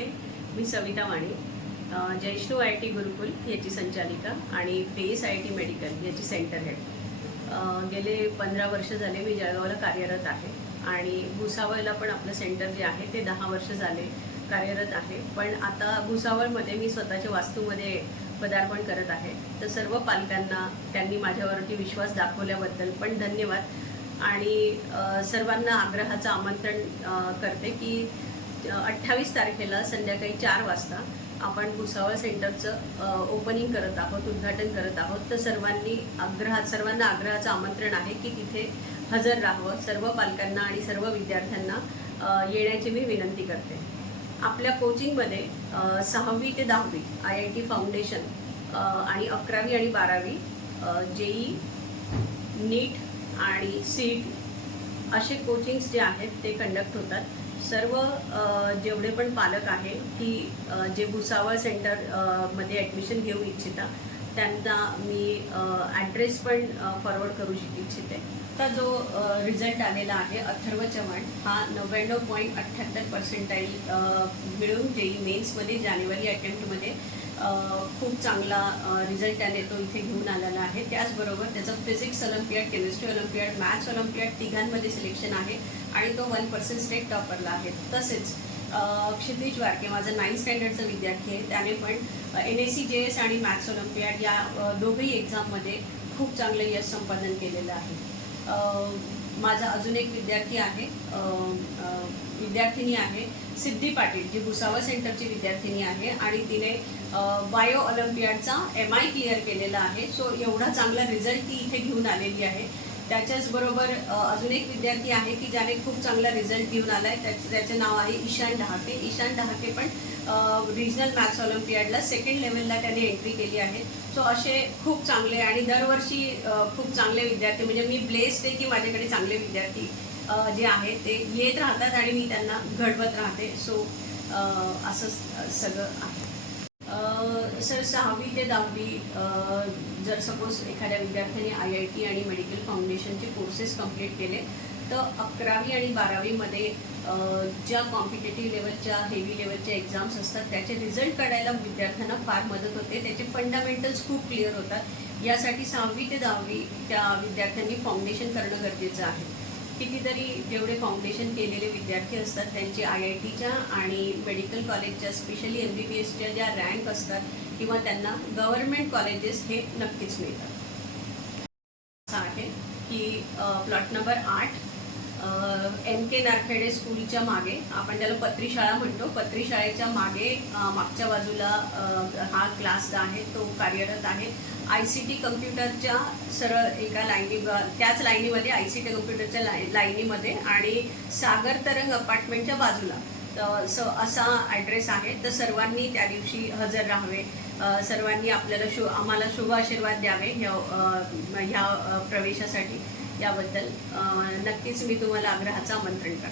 नमस्ते, मी सविता वाणी, जयष्णू IIT गुरुकुल याची संचालिका आणि पेस IIT मेडिकल याची सेंटर हेड। गेले 15 वर्ष झाले मी जळगावला कार्यरत आहे आणि भुसावळला पण आपलं सेंटर जे आहे ते 10 वर्ष झाले कार्यरत आहे। पण आता भुसावळमध्ये मी स्वतःच्या वास्तूमध्ये पदार्पण करत आहे। तर सर्व पालकांना त्यांनी माझ्यावरती विश्वास दाखवल्याबद्दल पण धन्यवाद आणि सर्वांना आग्रहाचं आमंत्रण करते की 28 तारखेला संध्याकाळी 4 वाजता आपण भुसावळ सेंटरचं ओपनिंग करत आहोत, उद्घाटन करत आहोत। तर सर्वांना आग्रहाचं आमंत्रण आहे की तिथे हजर राहावं। सर्व पालकांना आणि सर्व विद्यार्थ्यांना येण्याची मी विनंती करते। आपल्या कोचिंगमध्ये 6वी ते 10वी IIT फाउंडेशन आणि 11वी आणि 12वी JEE, नीट आणि CET असे कोचिंग्स जे आहेत ते कंडक्ट होतात। सर्व जेवढे पण पालक आहे की जे भुसावळ सेंटर मध्ये ॲडमिशन घेऊ इच्छिता त्यांना मी ॲड्रेस पण फॉरवर्ड करू इच्छिते। आता जो रिझल्ट आलेला आहे अथर्व चव्हाण हा 99.78% मिळून JEE मेन्समध्ये जानेवारी अटेम्प्टमध्ये खूप चांगला रिझल्ट त्याने तो इथे घेऊन आलेला आहे। त्याचबरोबर त्याचं physics olympiad, chemistry olympiad, maths olympiad तिघांमध्ये सिलेक्शन आहे आणि तो 1% स्टेट टॉपरला आहे। तसेच क्षितिज वारके माझा 9th स्टँडर्डचा विद्यार्थी आहे, त्याने पण NSC JS आणि मॅथ्स ऑलिम्पियाड या दोघंही एक्झाममध्ये खूप चांगलं यश संपादन केलेलं आहे। माझा अजून एक विद्यार्थिनी आहे सिद्धी पाटील, जी भुसावळ सेंटरची विद्यार्थिनी आहे आणि तिने बायो ऑलिम्पियाडचा MI क्लिअर केलेला आहे। सो एवढा चांगला रिझल्ट ती इथे घेऊन आलेली आहे। त्याच्याचबरोबर अजून एक विद्यार्थी आहे की ज्याने खूप चांगला रिझल्ट घेऊन आला आहे, त्याचे नाव आहे ईशान डहाके। ईशान डहाके पण रिजनल मॅथ्स ऑलिम्पियाडला 2nd लेवलला त्याने एंट्री केली आहे। सो असे खूप चांगले आणि दरवर्षी खूप चांगले विद्यार्थी, म्हणजे मी ब्लेस्ड आहे की माझ्याकडे चांगले विद्यार्थी जे आहेत ते येत राहतात आणि मी त्यांना घडवत राहते। सो असं सगळं आहे। सर 6वी ते 10वी जर सपोज एखाद्या विद्यार्थ्यांनी IIT आणि मेडिकल फाउंडेशनचे कोर्सेस कंप्लीट केले तर 11वी आणि 12वीमध्ये ज्या कॉम्पिटेटिव्ह लेवलच्या हेवी लेवलच्या एक्झाम्स असतात त्याचे रिझल्ट काढायला विद्यार्थ्यांना फार मदत होते, त्याचे फंडामेंटल्स खूप क्लिअर होतात। यासाठी 6वी ते 10वी त्या विद्यार्थ्यांनी फाउंडेशन करणं गरजेचं आहे। कितीतरी जेवढे फाउंडेशन केलेले विद्यार्थी असतात त्यांचे IITच्या आणि मेडिकल कॉलेजच्या, स्पेशली MBBSच्या ज्या रँक असतात किंवा त्यांना गव्हर्नमेंट कॉलेजेस हे नक्कीच मिळतात। असं आहे की प्लॉट नंबर 8 NK नारखेडे स्कूलच्या मागे, आपण त्याला पत्री शाळा म्हणतो, पत्री शाळेच्या मागे मागच्या बाजूला हा क्लास आहे तो कार्यरत आहे। ICT कम्प्युटरच्या सरळ एका त्याच लाईनीमध्ये ICT कम्प्युटरच्या लाईनीमध्ये आणि सागर तरंग अपार्टमेंटच्या बाजूला असा ॲड्रेस आहे। तर सर्वांनी त्या दिवशी हजर राहावे, सर्वांनी आम्हाला शुभ आशीर्वाद द्यावे ह्या प्रवेशासाठी। याबद्दल नक्कीच मी तुम्हाला आग्रहाचं आमंत्रण करते।